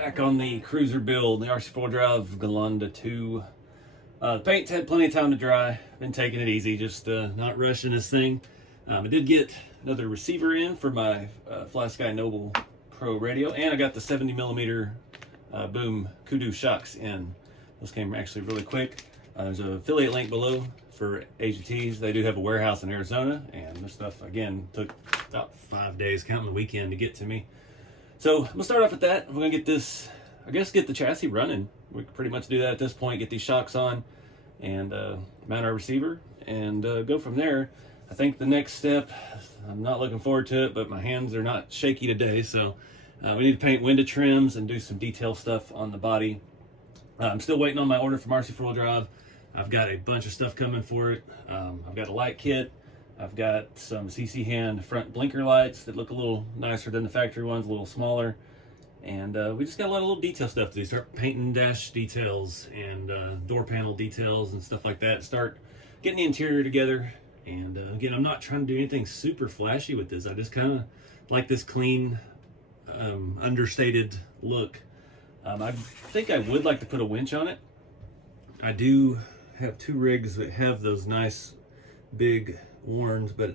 Back on the cruiser build, the RC4 drive Gelande 2. Paint's had plenty of time to dry. Been taking it easy, just not rushing this thing. I did get another receiver in for my Fly Sky Noble Pro radio, and I got the 70mm boom kudu shocks in. Those came actually really quick. There's an affiliate link below for AGTs. They do have a warehouse in Arizona, and this stuff again took about 5 days, counting the weekend, to get to me. So we'll start off with that. We're gonna get this, I guess, get the chassis running. We can pretty much do that at this point. Get these shocks on, and mount our receiver, and go from there. I think the next step, I'm not looking forward to it, but my hands are not shaky today, so we need to paint window trims and do some detail stuff on the body. I'm still waiting on my order from RC4wd drive. I've got a bunch of stuff coming for it. I've got a light kit. I've got some CC hand front blinker lights that look a little nicer than the factory ones, a little smaller. And we just got a lot of little detail stuff to do. Start painting dash details and door panel details and stuff like that. Start getting the interior together. And again, I'm not trying to do anything super flashy with this. I just kind of like this clean, understated look. I think I would like to put a winch on it. I do have two rigs that have those nice big warns, but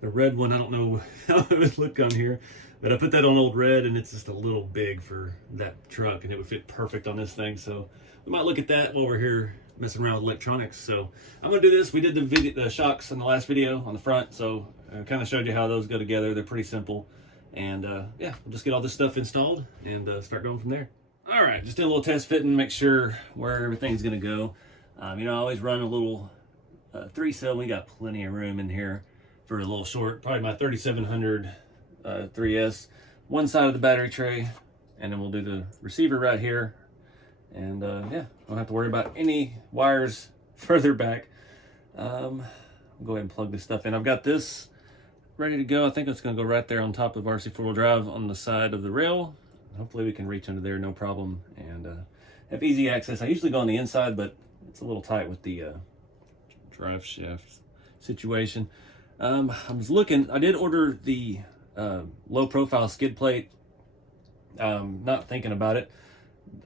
the red one, I don't know how it would look on here, but I put that on old red, and it's just a little big for that truck, and it would fit perfect on this thing. So we might look at that while we're here messing around with electronics. So I'm gonna do this. We did the shocks in the last video on the front, so I kind of showed you how those go together. They're pretty simple, and yeah, we'll just get all this stuff installed and start going from there. All right, just did a little test fitting, make sure where everything's gonna go. You know, I always run a little 3-cell. We got plenty of room in here for a little short, probably my 3700 3S. One side of the battery tray, and then we'll do the receiver right here. And yeah, don't have to worry about any wires further back. I'll go ahead and plug this stuff in. I've got this ready to go. I think it's gonna go right there on top of RC4wd drive on the side of the rail. Hopefully we can reach under there no problem and have easy access. I usually go on the inside, but it's a little tight with the drive shaft situation. I was looking, I did order the low profile skid plate, not thinking about it.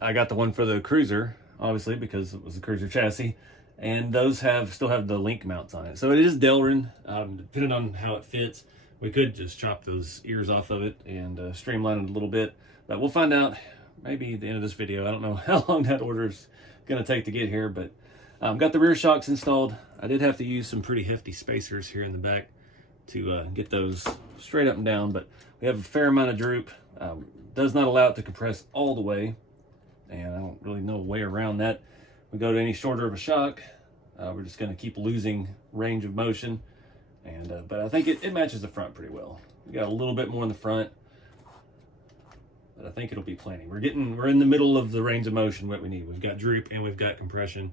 I got the one for the cruiser, obviously, because it was a cruiser chassis, and those still have the link mounts on it. So it is Delrin, depending on how it fits. We could just chop those ears off of it and streamline it a little bit, but we'll find out maybe at the end of this video. I don't know how long that order's gonna take to get here, but got the rear shocks installed. I did have to use some pretty hefty spacers here in the back to get those straight up and down, but we have a fair amount of droop. Does not allow it to compress all the way, and I don't really know a way around that. We go to any shorter of a shock, we're just gonna keep losing range of motion, and but I think it matches the front pretty well. We got a little bit more in the front, but I think it'll be plenty. We're in the middle of the range of motion, what we need. We've got droop and we've got compression,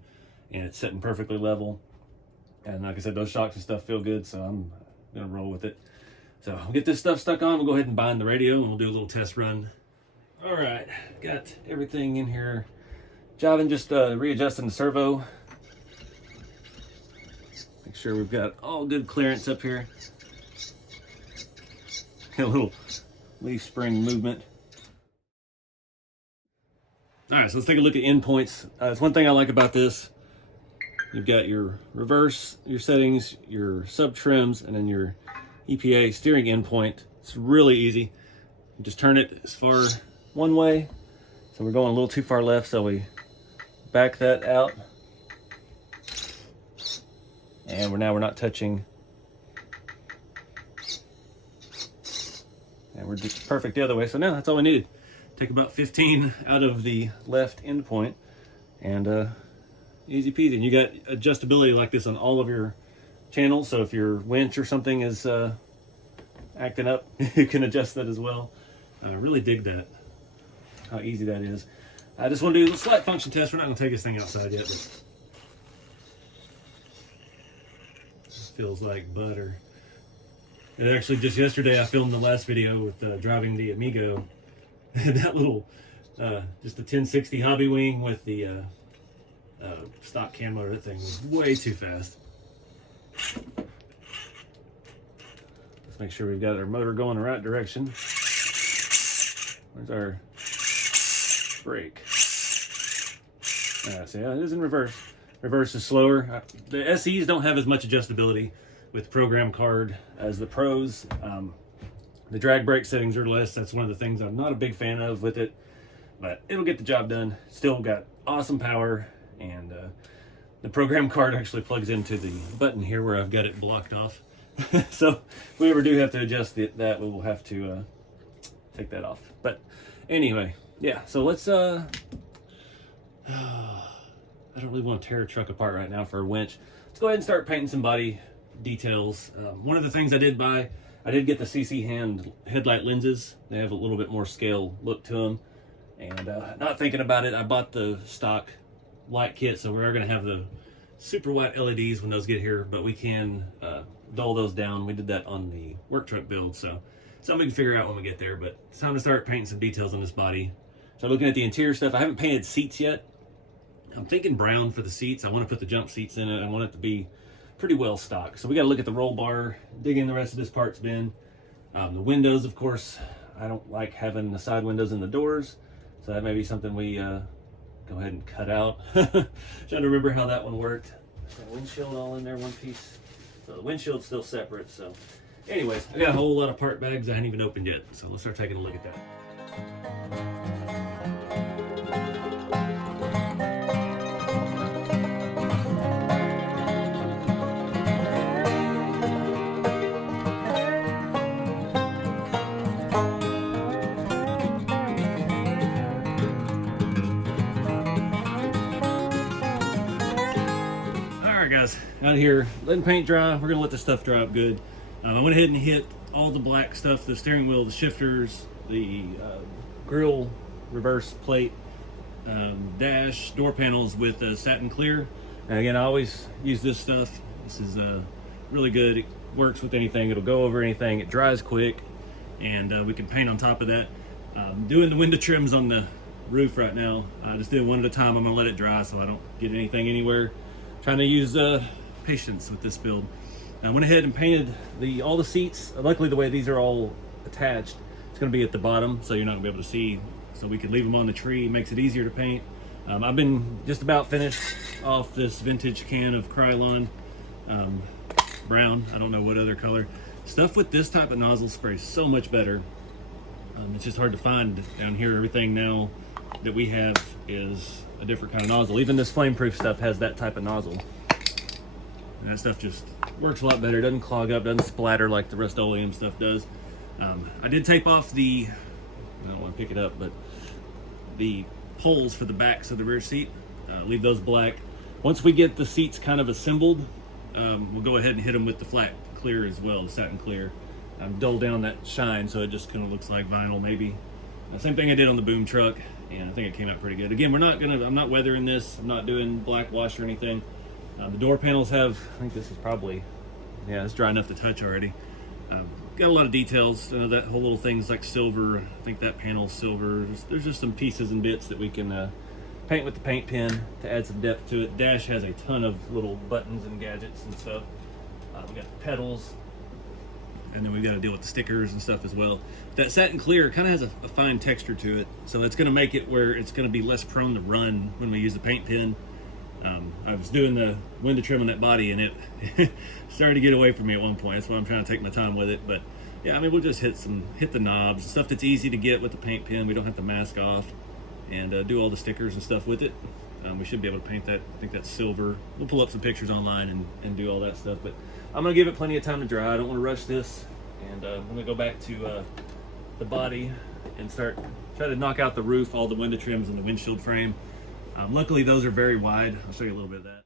and it's sitting perfectly level. And like I said, those shocks and stuff feel good, so I'm gonna roll with it. So we'll get this stuff stuck on. We'll go ahead and bind the radio, and we'll do a little test run. All right, got everything in here. Jiving, just readjusting the servo. Make sure we've got all good clearance up here. Got a little leaf spring movement. All right, so let's take a look at endpoints. It's one thing I like about this. You've got your reverse, your settings, your sub trims, and then your EPA steering endpoint. It's really easy. You just turn it as far one way. So we're going a little too far left, so we back that out. And we're not touching. And we're just perfect the other way. So now that's all we needed. Take about 15 out of the left endpoint, and easy peasy. And you got adjustability like this on all of your channels, so if your winch or something is acting up, you can adjust that as well. I really dig that, how easy that is. I just want to do a slight function test. We're not going to take this thing outside yet, but it feels like butter. And actually, just yesterday I filmed the last video with driving the Amigo. That little, just a 1060 hobby wing with the stock cam motor, that thing was way too fast. Let's make sure we've got our motor going the right direction. Where's our brake. See, it is in reverse. Reverse is slower. The SEs don't have as much adjustability with the program card as the Pros. The drag brake settings are less. That's one of the things I'm not a big fan of with it, but it'll get the job done. Still got awesome power, and the program card actually plugs into the button here where I've got it blocked off. So if we ever do have to adjust that, we will have to take that off. But anyway, yeah, so let's I don't really want to tear a truck apart right now for a winch. Let's go ahead and start painting some body details. One of the things I did get the CC hand headlight lenses. They have a little bit more scale look to them. And not thinking about it, I bought the stock light kit, so we are going to have the super white LEDs when those get here, but we can dull those down. We did that on the work truck build, so something we can figure out when we get there. But it's time to start painting some details on this body. So looking at the interior stuff, I haven't painted seats yet. I'm thinking brown for the seats. I want to put the jump seats in it. I want it to be pretty well stocked. So we got to look at the roll bar, dig in the rest of this parts bin. The windows, of course, I don't like having the side windows in the doors, so that may be something we go ahead and cut out. Trying to remember how that one worked. The windshield all in there, one piece. So the windshield's still separate. So anyways, I got a whole lot of part bags I hadn't even opened yet. So let's start taking a look at that. Guys, out here letting paint dry. We're gonna let this stuff dry up good. I went ahead and hit all the black stuff, the steering wheel, the shifters, the grill reverse plate, dash, door panels with satin clear. And again, I always use this stuff. This is really good. It works with anything. It'll go over anything. It dries quick, and we can paint on top of that. Doing the window trims on the roof right now. Just doing one at a time. I'm gonna let it dry so I don't get anything anywhere. Trying to use patience with this build. I went ahead and painted all the seats. Luckily, the way these are all attached, it's going to be at the bottom, so you're not going to be able to see. So we could leave them on the tree. Makes it easier to paint. I've been just about finished off this vintage can of Krylon brown. I don't know what other color. Stuff with this type of nozzle sprays so much better. It's just hard to find down here. Everything now that we have is a different kind of nozzle. Even this flame-proof stuff has that type of nozzle. And that stuff just works a lot better. Doesn't clog up, doesn't splatter like the Rust-Oleum stuff does. I did tape off I don't want to pick it up, but the poles for the backs of the rear seat. Leave those black. Once we get the seats kind of assembled, we'll go ahead and hit them with the flat clear as well, the satin clear. Dull down that shine so it just kind of looks like vinyl maybe. Same thing I did on the boom truck, and I think it came out pretty good. Again, I'm not weathering this. I'm not doing black wash or anything. The door panels have, I think this is probably, yeah, it's dry enough to touch already. Got a lot of details. That whole little thing's like silver. I think that panel's silver. There's just some pieces and bits that we can paint with the paint pen to add some depth to it. Dash has a ton of little buttons and gadgets and stuff. We got the pedals. And then we've got to deal with the stickers and stuff as well. That satin clear kind of has a fine texture to it, so it's going to make it where it's going to be less prone to run when we use the paint pen. I was doing the window trim on that body, and it started to get away from me at one point. That's why I'm trying to take my time with it. But yeah, I mean, we'll just hit the knobs, stuff that's easy to get with the paint pen. We don't have to mask off, and do all the stickers and stuff with it. We should be able to paint that. I think that's silver. We'll pull up some pictures online and do all that stuff. But I'm gonna give it plenty of time to dry. I don't want to rush this, and I'm gonna go back to the body and try to knock out the roof, all the window trims, and the windshield frame. Luckily, those are very wide. I'll show you a little bit of that.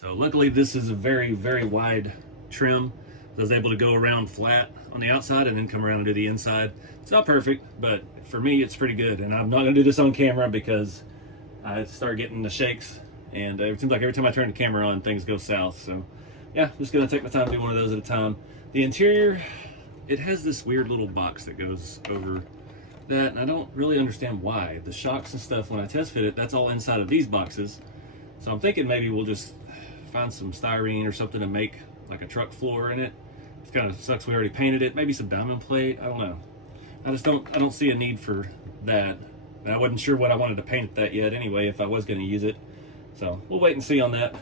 So luckily, this is a very, very wide trim. So I was able to go around flat on the outside and then come around and do the inside. It's not perfect, but for me, it's pretty good. And I'm not gonna do this on camera because I start getting the shakes, and it seems like every time I turn the camera on, things go south. So yeah, I'm just gonna take my time to do one of those at a time. The interior, it has this weird little box that goes over that, and I don't really understand why. The shocks and stuff, when I test fit it, that's all inside of these boxes. So I'm thinking maybe we'll just find some styrene or something to make like a truck floor in it. It kind of sucks we already painted it. Maybe some diamond plate, I don't know. I don't see a need for that. And I wasn't sure what I wanted to paint that yet anyway, if I was going to use it. So we'll wait and see on that.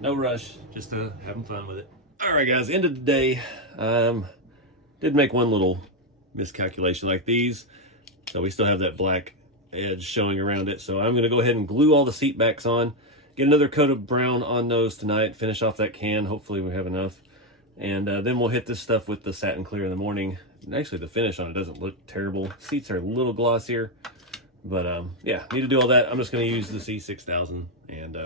No rush, just having fun with it. All right, guys, end of the day. Did make one little miscalculation like these. So we still have that black edge showing around it. So I'm going to go ahead and glue all the seat backs on. Get another coat of brown on those tonight. Finish off that can. Hopefully we have enough. And then we'll hit this stuff with the satin clear in the morning. And actually, the finish on it doesn't look terrible. Seats are a little glossier. But yeah, need to do all that. I'm just going to use the C6000 and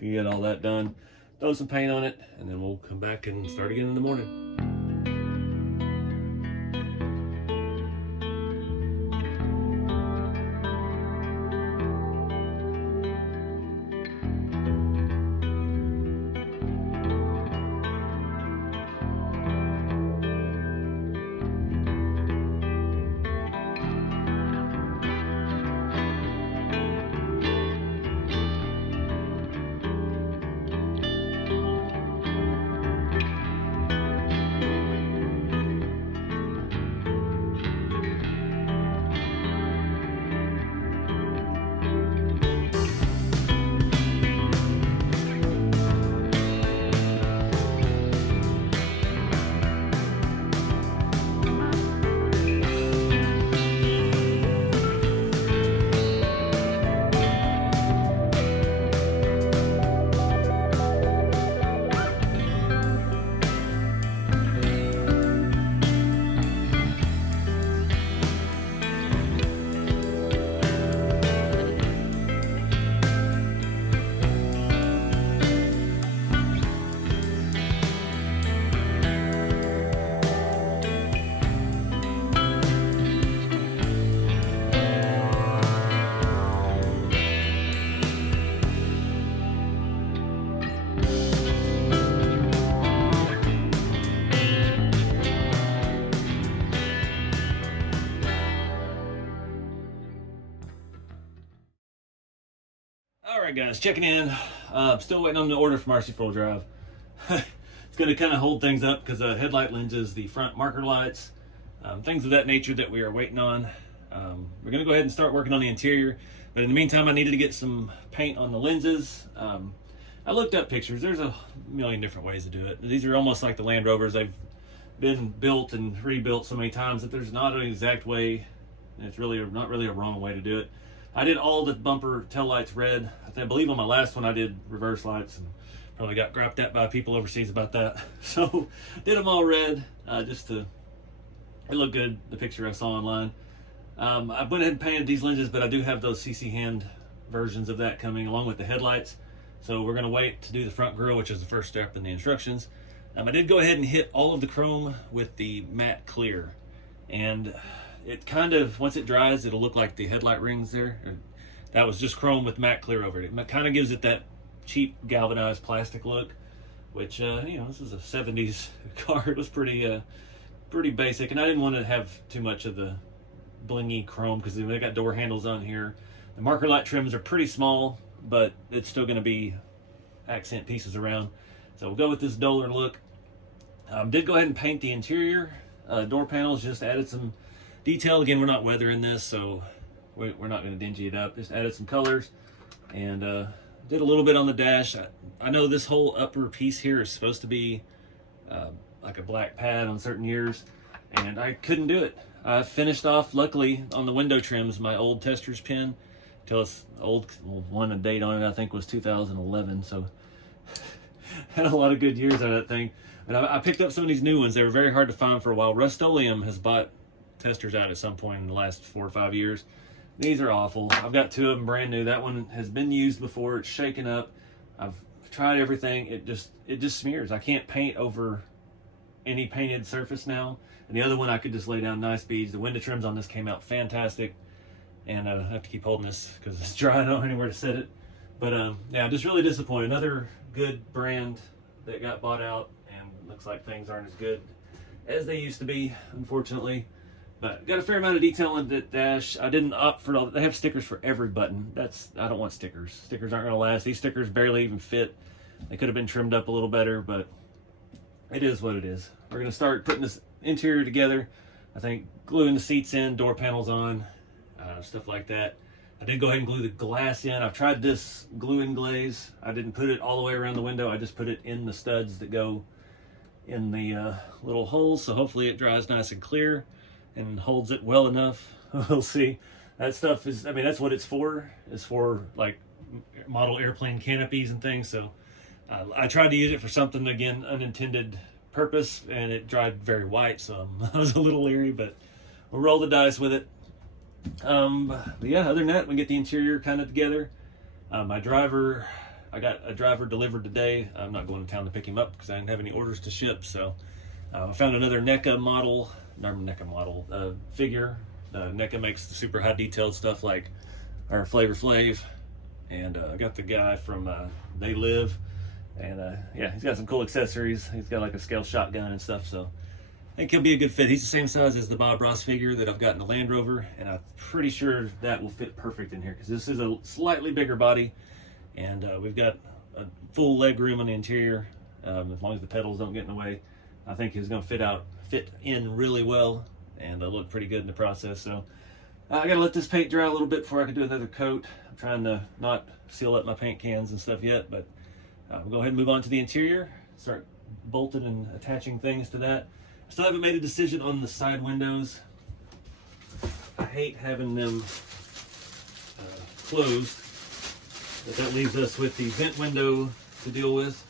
get all that done. Throw some paint on it, and then we'll come back and start again in the morning. Alright guys, checking in. Still waiting on the order from RC4wd Drive. It's going to kind of hold things up because headlight lenses, the front marker lights, things of that nature that we are waiting on. We're going to go ahead and start working on the interior, but in the meantime I needed to get some paint on the lenses. I looked up pictures. There's a million different ways to do it. These are almost like the Land Rovers. They've been built and rebuilt so many times that there's not an exact way. It's really not really a wrong way to do it. I did all the bumper tail lights red. I believe on my last one I did reverse lights and probably got grabbed at by people overseas about that. So did them all red just to it looked good, the picture I saw online. I went ahead and painted these lenses, but I do have those CC hand versions of that coming along with the headlights. So we're going to wait to do the front grille, which is the first step in the instructions. I did go ahead and hit all of the chrome with the matte clear, and it kind of, once it dries, it'll look like the headlight rings there. That was just chrome with matte clear over it. It kind of gives it that cheap galvanized plastic look, which, you know, this is a 70s car. It was pretty basic, and I didn't want to have too much of the blingy chrome because they got door handles on here. The marker light trims are pretty small, but it's still going to be accent pieces around. So we'll go with this duller look. Did go ahead and paint the interior. Door panels, just added some detail. Again, we're not weathering this, so we're not going to dingy it up. Just added some colors and did a little bit on the dash. I know this whole upper piece here is supposed to be like a black pad on certain years, and I couldn't do it. I finished off, luckily, on the window trims, my old tester's pin. Tell us old one, a date on it I think was 2011, so had a lot of good years out of that thing. And I picked up some of these new ones. They were very hard to find for a while. Rust-Oleum has bought testers out at some point in the last 4 or 5 years. These are awful. I've got 2 of them brand new. That one has been used before. It's shaken up. I've tried everything. It just smears. I can't paint over any painted surface now. And the other one I could just lay down nice beads. The window trims on this came out fantastic. And I have to keep holding this because it's dry. I don't have anywhere to set it. But yeah, just really disappointed. Another good brand that got bought out, and looks like things aren't as good as they used to be, unfortunately. But got a fair amount of detail in the dash. I didn't opt for all. They have stickers for every button. I don't want stickers. Stickers aren't going to last. These stickers barely even fit. They could have been trimmed up a little better, but it is what it is. We're going to start putting this interior together. I think gluing the seats in, door panels on. stuff like that. I did go ahead and glue the glass in. I've tried this glue-in glaze. I didn't put it all the way around the window. I just put it in the studs that go in the little holes, so hopefully it dries nice and clear and holds it well enough. We'll see. That stuff is, I mean, that's what it's for. It's for like model airplane canopies and things. So I tried to use it for something, again, unintended purpose, and it dried very white, so I was a little leery, but we'll roll the dice with it. But yeah, other than that, we get the interior kind of together. I got a driver delivered today. I'm not going to town to pick him up because I didn't have any orders to ship. So I found another NECA model, figure. NECA makes the super high detailed stuff like our Flavor Flav. And I got the guy from They Live. And yeah, he's got some cool accessories. He's got like a scale shotgun and stuff. So I think he'll be a good fit. He's the same size as the Bob Ross figure that I've got in the Land Rover, and I'm pretty sure that will fit perfect in here because this is a slightly bigger body, and we've got a full leg room on the interior. As long as the pedals don't get in the way, I think he's going to fit in really well and look pretty good in the process. So I got to let this paint dry a little bit before I can do another coat. I'm trying to not seal up my paint cans and stuff yet, but we'll go ahead and move on to the interior, start bolting and attaching things to that. Still haven't made a decision on the side windows. I hate having them closed, but that leaves us with the vent window to deal with.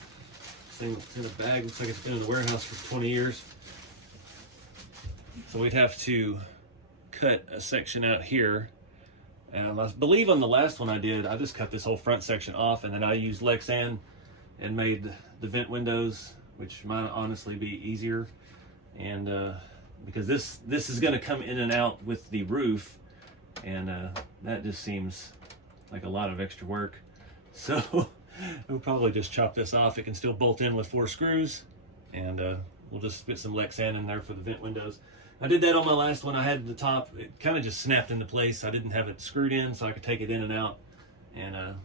This thing is in a bag, looks like it's been in the warehouse for 20 years. So we'd have to cut a section out here. And I believe on the last one I did, I just cut this whole front section off, and then I used Lexan and made the vent windows, which might honestly be easier. And because this is going to come in and out with the roof, and that just seems like a lot of extra work. So we'll probably just chop this off. It can still bolt in with 4 screws, and we'll just fit some Lexan in there for the vent windows. I did that on my last one. I had the top, it kind of just snapped into place. I didn't have it screwed in, so I could take it in and out and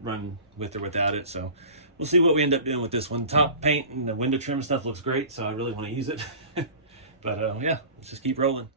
run with or without it. So we'll see what we end up doing with this one. Top paint and the window trim stuff looks great, so I really want to use it. But yeah, let's just keep rolling.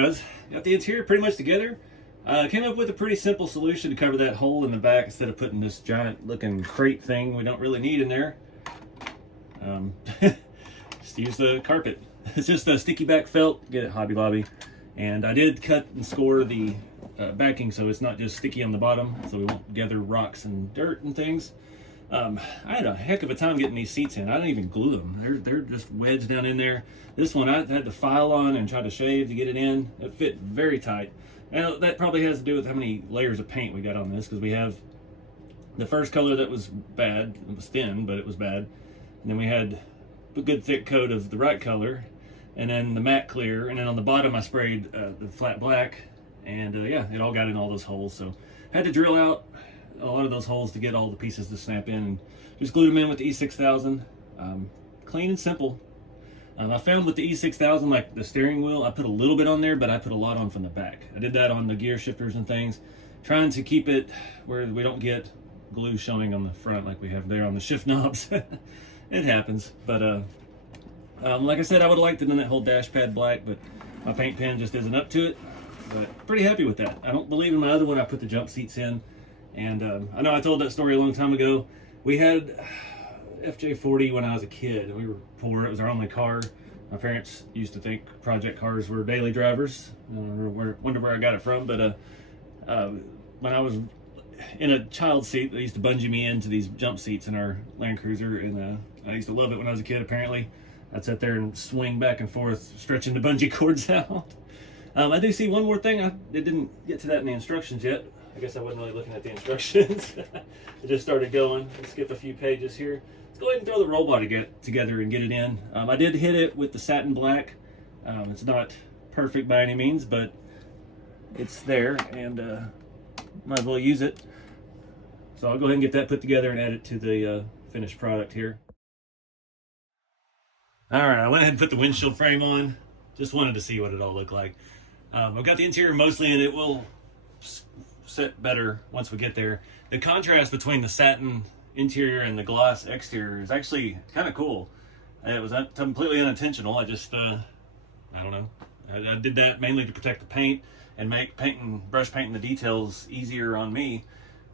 guys, got the interior pretty much together. Came up with a pretty simple solution to cover that hole in the back instead of putting this giant looking crate thing we don't really need in there. Just use the carpet. It's just a sticky back felt, get it Hobby Lobby. And I did cut and score the backing so it's not just sticky on the bottom, so we won't gather rocks and dirt and things. I had a heck of a time getting these seats in. I didn't even glue them. They're just wedged down in there. This one I had to file on and try to shave to get it in. It fit very tight. Now that probably has to do with how many layers of paint we got on this, because we have the first color that was bad. It was thin, but it was bad. And then we had a good thick coat of the right color, and then the matte clear, and then on the bottom I sprayed the flat black, and yeah, it all got in all those holes. So I had to drill out a lot of those holes to get all the pieces to snap in, and just glued them in with the E6000. Clean and simple. I found with the E6000, like the steering wheel, I put a little bit on there, but I put a lot on from the back. I did that on the gear shifters and things, trying to keep it where we don't get glue showing on the front like we have there on the shift knobs. It happens, but like I said, I would have liked it in that whole dash pad black, but my paint pen just isn't up to it. But pretty happy with that. I don't believe in my other one I put the jump seats in, and I know I told that story a long time ago. We had FJ40 when I was a kid, and we were poor. It was our only car. My parents used to think project cars were daily drivers. I wonder where I got it from, but when I was in a child seat, they used to bungee me into these jump seats in our Land Cruiser, and I used to love it when I was a kid. Apparently I'd sit there and swing back and forth, stretching the bungee cords out. I do see one more thing. It didn't get to that in the instructions yet. I guess I wasn't really looking at the instructions. I just started going. Let's skip a few pages here. Let's go ahead and throw the roll bar together and get it in. I did hit it with the satin black. It's not perfect by any means, but it's there, and might as well use it. So I'll go ahead and get that put together and add it to the finished product here. All right, I went ahead and put the windshield frame on. Just wanted to see what it all looked like. I've got the interior mostly in. It will sit better once we get there. The contrast between the satin interior and the gloss exterior is actually kind of cool. It was completely unintentional. I just, I don't know. I did that mainly to protect the paint and make brush painting the details easier on me.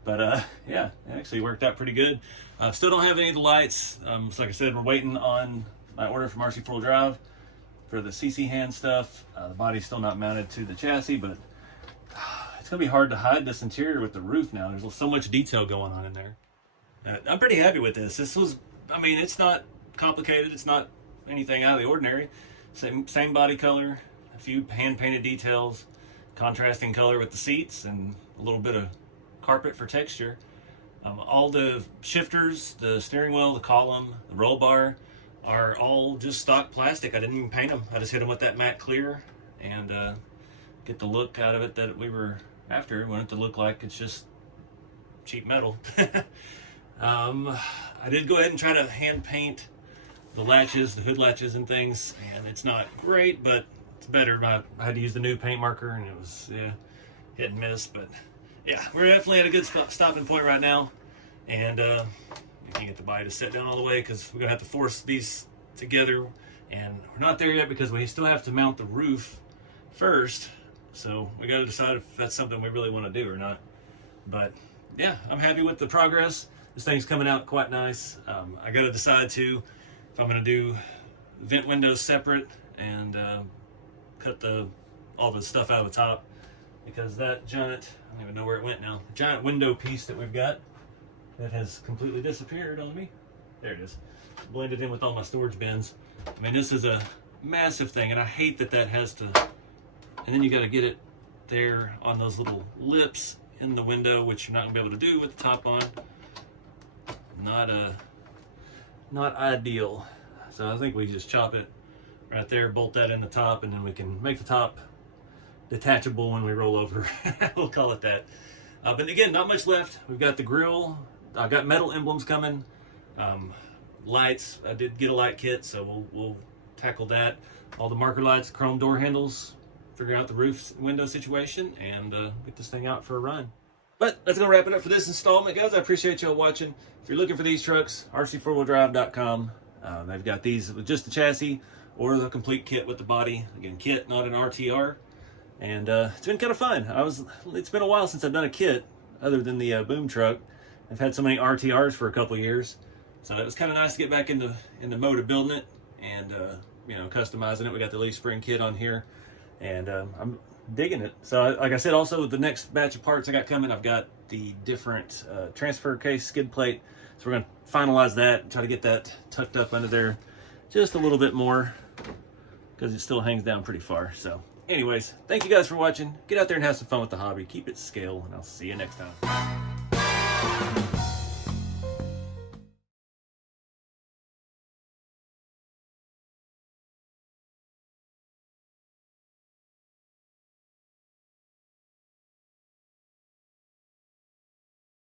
But yeah, it actually worked out pretty good. Still don't have any of the lights. So like I said, we're waiting on my order from RC4wd Drive for the CC hand stuff. The body's still not mounted to the chassis, but it's gonna be hard to hide this interior with the roof now. There's so much detail going on in there. I'm pretty happy with this. This was, I mean, it's not complicated. It's not anything out of the ordinary. Same body color, a few hand painted details, contrasting color with the seats, and a little bit of carpet for texture. All the shifters, the steering wheel, the column, the roll bar are all just stock plastic. I didn't even paint them. I just hit them with that matte clear and get the look out of it that we were after. We want it to look like it's just cheap metal. I did go ahead and try to hand paint the latches, the hood latches and things, and it's not great, but it's better. I had to use the new paint marker, and it was, yeah, hit and miss, but yeah, we're definitely at a good stopping point right now, and we can't get the body to set down all the way because we're gonna have to force these together, and we're not there yet because we still have to mount the roof first, so we got to decide if that's something we really want to do or not. But yeah, I'm happy with the progress. This thing's coming out quite nice. I got to decide too if I'm going to do vent windows separate and cut all the stuff out of the top, because that giant, I don't even know where it went now, giant window piece that we've got that has completely disappeared on me. There it is. Blended in with all my storage bins. I mean, this is a massive thing, and I hate that has to, and then you got to get it there on those little lips in the window, which you're not gonna be able to do with the top on. Not ideal. So I think we just chop it right there, bolt that in the top, and then we can make the top detachable when we roll over. We'll call it that. But again, not much left. We've got the grill. I've got metal emblems coming. Lights. I did get a light kit, so we'll tackle that. All the marker lights, chrome door handles, figure out the roof window situation, and get this thing out for a run. But that's gonna wrap it up for this installment, guys. I appreciate y'all watching. If you're looking for these trucks, RC4wdrive.com. They've got these with just the chassis or the complete kit with the body. Again, kit, not an RTR. And it's been kind of fun. It's been a while since I've done a kit other than the boom truck. I've had so many RTRs for a couple of years, so it was kind of nice to get back in the mode of building it and you know, customizing it. We got the leaf spring kit on here, and I'm digging it. So like I said, also the next batch of parts I got coming, I've got the different transfer case skid plate, so we're going to finalize that and try to get that tucked up under there just a little bit more, because it still hangs down pretty far. So anyways, thank you guys for watching. Get out there and have some fun with the hobby. Keep it scale, and I'll see you next time.